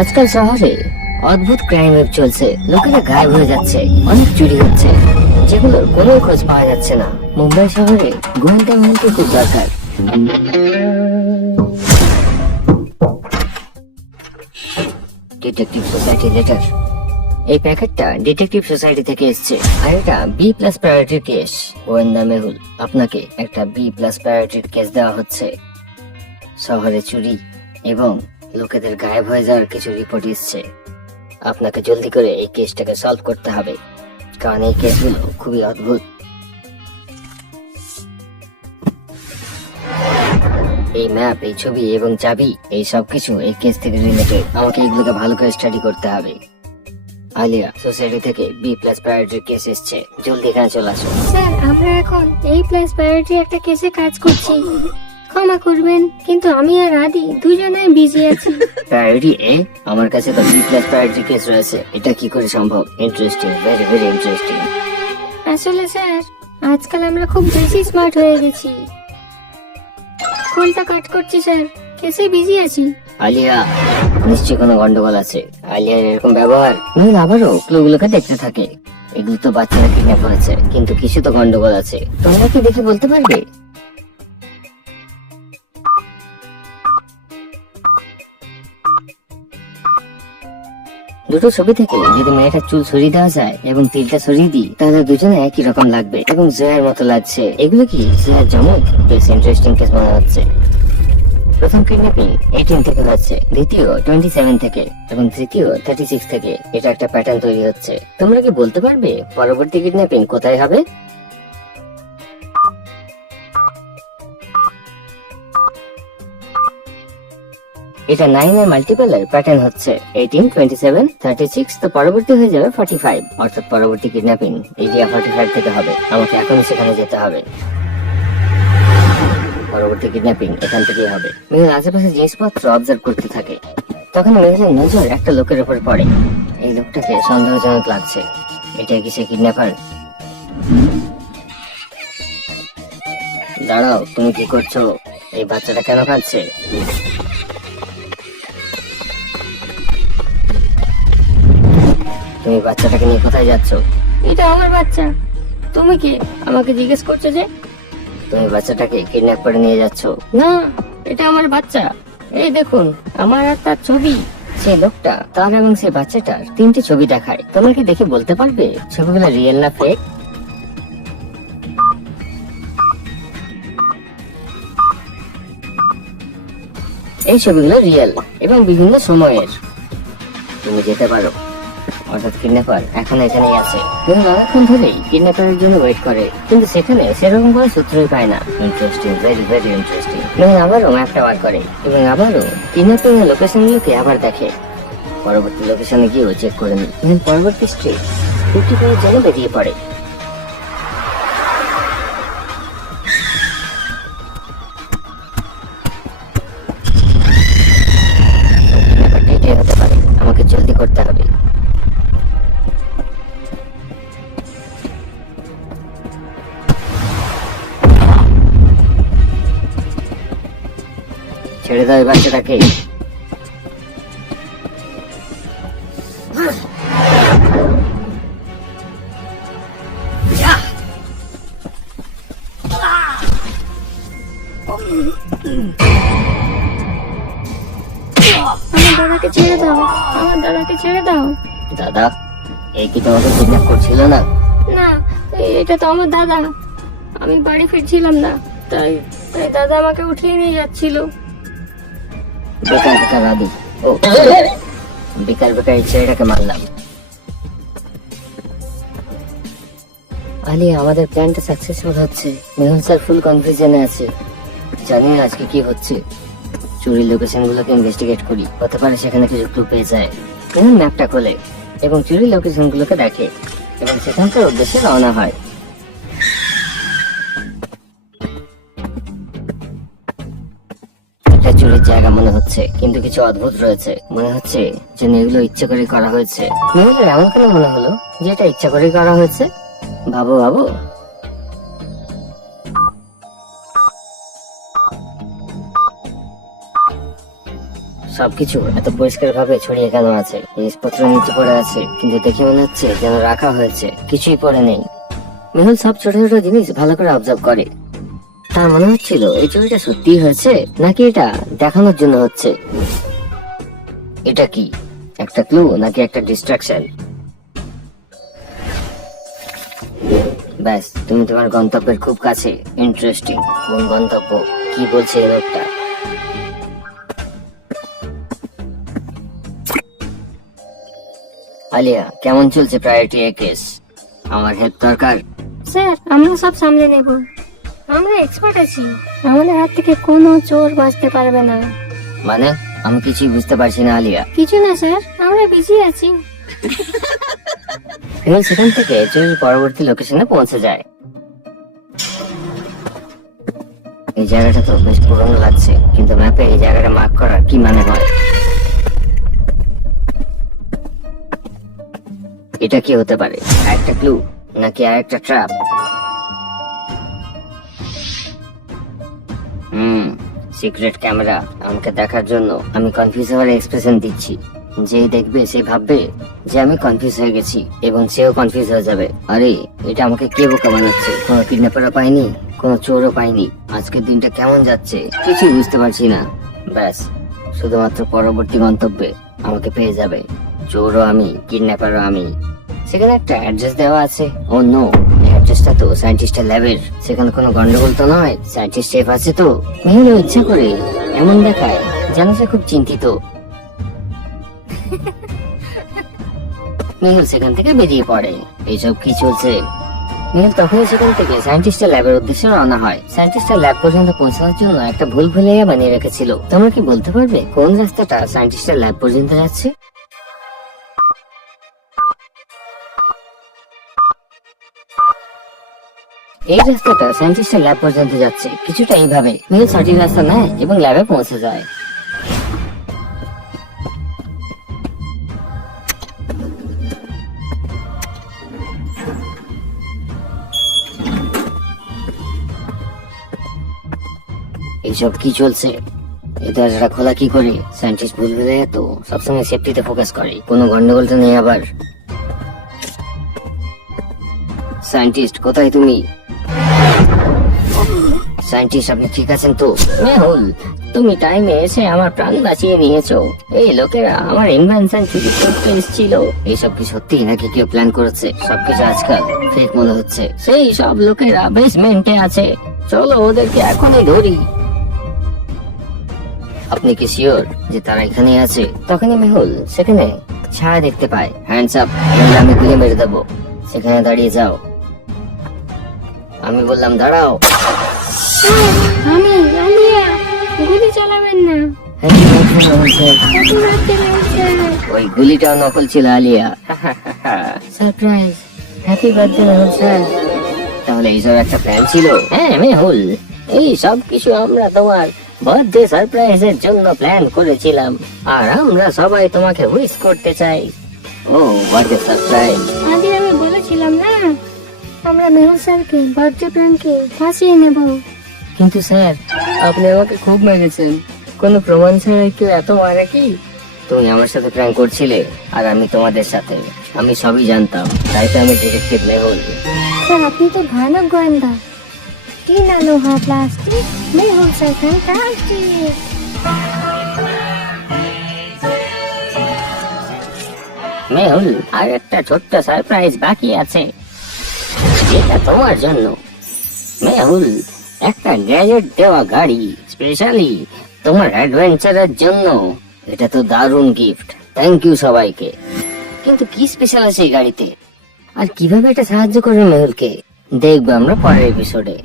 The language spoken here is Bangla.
আজকাল শহরে অদ্ভুত ক্রাইম ওয়েব চলছে। লোকেরা গায়েব হয়ে যাচ্ছে, অনেক চুরি হচ্ছে, যেগুলোর কোনো খোঁজ পাওয়া যাচ্ছে না। মুম্বাই শহরে গোয়েন্দা মন্ত্রী খুব দরকার। ডিটেকটিভ সোসাইটি লেটার এই প্যাকেটটা ডিটেকটিভ সোসাইটি থেকে এসেছে। আর এটা বি প্লাস প্রায়োরিটির কেস গোয়েন্দা মেহুল। আপনাকে একটা বি প্লাস প্রায়োরিটির কেস দেওয়া হচ্ছে। শহরে চুরি এবং লোকেদের গায়েব হয়ে যাওয়ার কিছু রিপোর্ট এসছে। আপনাকে জলদি করে এই কেসটাকে সলভ করতে হবে, কারণ এই কেসগুলো খুবই অদ্ভুত। এই ম্যাপ এই ছবি এবং চাবি, এই সব কিছু এই কেস থেকে রিলেটেড আমাকে এগুলোকে ভালো করে স্টাডি করতে হবে। আলিয়া সোসাইটি থেকে বি প্লাস প্রায়োরিটির কেস এসছে। জলদি এখানে চলে আসো। স্যার, আমরা এখন এই প্লাস প্রায়োরিটি একটা কেসে কাজ করছি। ক্ষমা করবেন কিন্তু আমি আর আদি দুজনেই বিজি আছি। প্রায়োরিটি এ আমার কাছে তো বি প্লাস প্রায়োরিটি কেস রয়েছে। এটা কি করে সম্ভব? ইন্টারেস্টিং ভেরি ভেরি ইন্টারেস্টিং আসলে স্যার আজকাল আমরা খুব বেশি স্মার্ট হয়ে গেছি। কলটা কাট করছি স্যার কেসে বিজি আছি। আলিয়া নিশ্চয়ই কোনো গন্ডগোল আছে? আলিয়ার এরকম ব্যবহার? নইলে আবারও ক্লুগুলোকে দেখতে থাকে। এগুলো তো বাচ্চারা কিনে পড়েছে কিন্তু কিছু তো গন্ডগোল আছে। তোমরা কি দেখে বলতে পারবে? দুটো ছবি থেকে যদি মেয়েটার চুল সরিয়ে দেওয়া যায় এবং তিলটা সরিয়ে দিই, তাহলে দুজনে একই রকম লাগবে এবং জয়ার মতো লাগছে। এগুলো কি জয়ার জমক? বেশ ইন্টারেস্টিং কেস মনে হচ্ছে। প্রথম কিডন্যাপিং এইটিন থেকে হচ্ছে, দ্বিতীয় টোয়েন্টি সেভেন থেকে, এবং তৃতীয় থার্টি সিক্স থেকে। এটা একটা প্যাটার্ন তৈরি হচ্ছে। তোমরা কি বলতে পারবে পরবর্তী কিডন্যাপিং কোথায় হবে? এটা নাইন এর মাল্টিপেলের প্যাটার্ন হচ্ছে। Eighteen twenty seven thirty six তো পরবর্তী হয়ে যাবে ফর্টি ফাইভ অর্থাৎ পরবর্তী কিডন্যাপিং এরিয়া ফর্টি ফাইভ থেকে হবে। আমাকে এখনই সেখানে যেতে হবে। পরবর্তী কিডন্যাপিং এখান থেকেই হবে। মেহুল আশেপাশে জিনিসপত্র অবজার্ভ করতে থাকে। তখন মেহুলের নজর একটা লোকের উপর পড়ে। এই লোকটাকে সন্দেহজনক লাগছে। এটা কি সে কিডন্যাপার দাঁড়াও, তুমি কি করছ? এই বাচ্চাটা কেন কাঁদছে? তুমি বাচ্চাটাকে নিয়ে কোথায় যাচ্ছ? এটা আমার বাচ্চা। তুমি কে? আমাকে জিজ্ঞেস করছ যে? তুমি বাচ্চাটাকে কিডন্যাপ করে নিয়ে যাচ্ছ? না এটা আমার বাচ্চা। এই দেখুন আমার আর তার ছবি। সেই লোকটা তার এবং সেই বাচ্চাটার তিনটি ছবি দেখায়। তোমরা কি দেখে বলতে পারবে ছবিগুলো রিয়েল না ফেক এই ছবিগুলো রিয়েল এবং বিভিন্ন সময়ের। তুমি যেতে পারো। অর্থাৎ কিডন্যাপার এখন এখানেই আছে। কিন্তু অনেকক্ষণ ধরেই কিডন্যাপারের জন্য ওয়েট করে, কিন্তু সেখানে সেরকম কোনো সূত্রই পায় না। ইন্টারেস্টিং ভেরি ভেরি ইন্টারেস্টিং এবং আবারও ম্যাপটা বার করে, এবং আবারও কিডন্যাপিং এর লোকেশনগুলোকে আবার দেখে। পরবর্তী লোকেশনে গিয়েও চেক করে নিই। এবং পরবর্তী স্ট্রিট ফিফটি করার জন্য বেরিয়ে পড়ে। আমাকে জলদি করতে হবে। ছেড়ে দাও এই বাচ্চাটাকে। আমার দাদাকে ছেড়ে দাও আমার দাদাকে ছেড়ে দাও। দাদা এই কি তোমাকে কিডন্যাপ করছিল না? না এটা তো আমার দাদা। আমি বাড়ি ফিরছিলাম না তাই তাই দাদা আমাকে উঠিয়ে নিয়ে যাচ্ছিল। আলি, আমাদের প্ল্যানটা সাকসেসফুল হচ্ছে, মেহুল স্যার ফুল কনফিউশনে আছে। জানি আজকে কি হচ্ছে। চুরি লোকেশন গুলোকে ইনভেস্টিগেট করি। হতে পারে সেখানে কিছু ক্লু পেয়ে যায়। ম্যাপটা খোলে এবং চুরি লোকেশন গুলোকে দেখে। এবং সেখানকার উদ্দেশ্যে রওনা হয়। এটা চুরির জায়গা মনে হচ্ছে, কিন্তু কিছু অদ্ভুত রয়েছে। মনে হচ্ছে যে এগুলো ইচ্ছে করে করা হয়েছে। মেহুলের এমন কেন মনে হলো যে এটা ইচ্ছা করে করা হয়েছে? ভাবো ভাবো সবকিছু এত পরিষ্কার ভাবে ছড়িয়ে কেন আছে? জিনিসপত্র নিচে পড়ে আছে, কিন্তু দেখে মনে হচ্ছে যেন রাখা হয়েছে, কিছুই পড়ে নেই। মেহুল সব ছোট ছোট জিনিস ভালো করে অবজার্ভ করে। তার মনে হচ্ছিল, এই চুরিটা সত্যি হয়েছে নাকি এটা দেখানোর জন্য হচ্ছে? এটা কি? একটা ক্লু নাকি একটা ডিস্ট্রাকশন ব্যাস, তুমি তোমার গন্তব্যের খুব কাছে। ইন্টারেস্টিং কোন গন্তব্য? কি বলছে এই লোকটা? আলিয়া, কেমন চলছে প্রায়োরিটি এ কেস আমার হেল্প দরকার? স্যার আমরা সব সামলে নেব। আমরা এক্সপার্ট আছি। আমাদের হাত থেকে কোনো চোর বাঁচতে পারবে না। মানে? আমি কিছুই বুঝতে পারছি না আলিয়া। কিছু না স্যার। আমরা বিজি আছি। এবং সেখান থেকে চুরির পরবর্তী লোকেশনে পৌঁছে যায়। এই জায়গাটা তো বেশ পুরনো লাগছে কিন্তু ম্যাপে এই জায়গাটা মার্ক করার কি মানে হয়? এটা কি হতে পারে? একটা ক্লু নাকি আর একটা ট্র্যাপ সিক্রেট ক্যামেরা আমাকে দেখার জন্য আমি কনফিউজ হওয়ার এক্সপ্রেশন দিচ্ছি। যেই দেখবে, সে ভাববে যে আমি কনফিউজ হয়ে গেছি এবং সেও কনফিউজ হয়ে যাবে। আরে, এটা আমাকে কে বোকা বানাচ্ছে? কোনো কিডন্যাপারও পাইনি, কোনো চোরও পাইনি। আজকের দিনটা কেমন যাচ্ছে, কিছুই বুঝতে পারছি না। ব্যাস, শুধুমাত্র পরবর্তী গন্তব্যে আমাকে পেয়ে যাবে। চোরও আমি কিডন্যাপারও আমি। সেখানে একটা অ্যাড্রেস দেওয়া আছে। ও নো অ্যাড্রেসটা তো সায়েন্টিস্টের ল্যাবের সেখানে কোনো গন্ডগোল তো নয় সায়েন্টিস্ট সেফ আছে তো। মেহুল ইচ্ছা করে, এমন দেখায়, যেন সে খুব চিন্তিত। মেহুল সেখান থেকে বেরিয়ে পড়ে, এইসব কি চলছে? মেহুল তখনই সেখান থেকে সায়েন্টিস্টের ল্যাবের উদ্দেশ্যে রওনা হয়। সায়েন্টিস্টের ল্যাব পর্যন্ত পৌঁছানোর জন্য একটা ভুল ভুলাইয়া বানিয়ে রেখেছিল। তোমরা কি বলতে পারবে, কোন রাস্তাটা সায়েন্টিস্টের ল্যাব পর্যন্ত যাচ্ছে? এই রাস্তাটা সায়েন্টিস্টের ল্যাব পর্যন্ত যাচ্ছে। কিছুটা এইভাবে মেহুল সঠিক রাস্তা নেয়, এবং ল্যাবে পৌঁছে যায়। এইসব কি চলছে? এই দরজাটা খোলা কি করে? সায়েন্টিস্ট ভুল ভুলে তো, সবসময় সেফটিতে ফোকাস করে। কোনো গন্ডগোলটা নেই আবার। সায়েন্টিস্ট, কোথায় তুমি? সায়েন্টিস্ট আপনি ঠিক আছেন তো? মেহুল, তুমি টাইমে এসে আমার প্রাণ বাঁচিয়ে নিয়েছো এই লোকেরা আমার ইনভেনশন চুরি করতে এসেছিল। এইসব কি সত্যি নাকি কেউ প্ল্যান করেছে? সবকিছু আজকাল ফেক মনে হচ্ছে। সেই সব লোকেরা বেসমেন্টে আছে। চলো ওদেরকে এখনই ধরি। আপনি কি শিওর যে তারা এখানেই আছে? তখনই মেহুল সেখানে ছায়া দেখতে পায়। হ্যান্ডস আপ আমি গুলি মেরে দেবো। সেখানে দাঁড়িয়ে যাও। আমি বললাম, দাঁড়াও। আমি আলিয়া গুলি চালাবেন না। ওই গুলিটাও নকল ছিল Aliya. Surprise happy birthday Mehul sir. তাহলে এইসব একটা প্ল্যান ছিল? হ্যাঁ মেহুল। এই সব কিছু আমরা তোমার বার্থডে সারপ্রাইজের জন্য প্ল্যান করেছিলাম। আর আমরা সবাই তোমাকে উইশ করতে চাই। ও বার্থডে সারপ্রাইজ আগে আমি বলেছিলাম না আমরা মেহুল স্যারকে বার্থডে প্ল্যানকে ফাঁসিয়ে নেব। কিন্তু স্যার আপনি আমাকে খুব মেরেছেন। কোনো প্রমাণ ছাড়াই কেউ এত মারে কি? তুমি আমার সাথে প্ল্যান করছিলে আর আমি তোমাদের সাথে। আমি সবই জানতাম তাই তো আমি ডিটেকটিভ মেহুল। স্যার আপনি তো ভয়ানক গোয়েন্দা। টিনা লোহা plastic Mehul sir fantastic Mehul আর একটা ছোট্ট সারপ্রাইজ বাকি আছে। এটা তোমার জন্য। মেহুল একটা গ্যাজেট দেওয়া গাড়ি স্পেশালি তোমার অ্যাডভেঞ্চারের জন্য। এটা তো দারুণ গিফট থ্যাংক ইউ সবাইকে। কিন্তু কি স্পেশাল আছে এই গাড়িতে? আর কীভাবে এটা সাহায্য করবে মেহুলকে? দেখব আমরা পরের এপিসোডে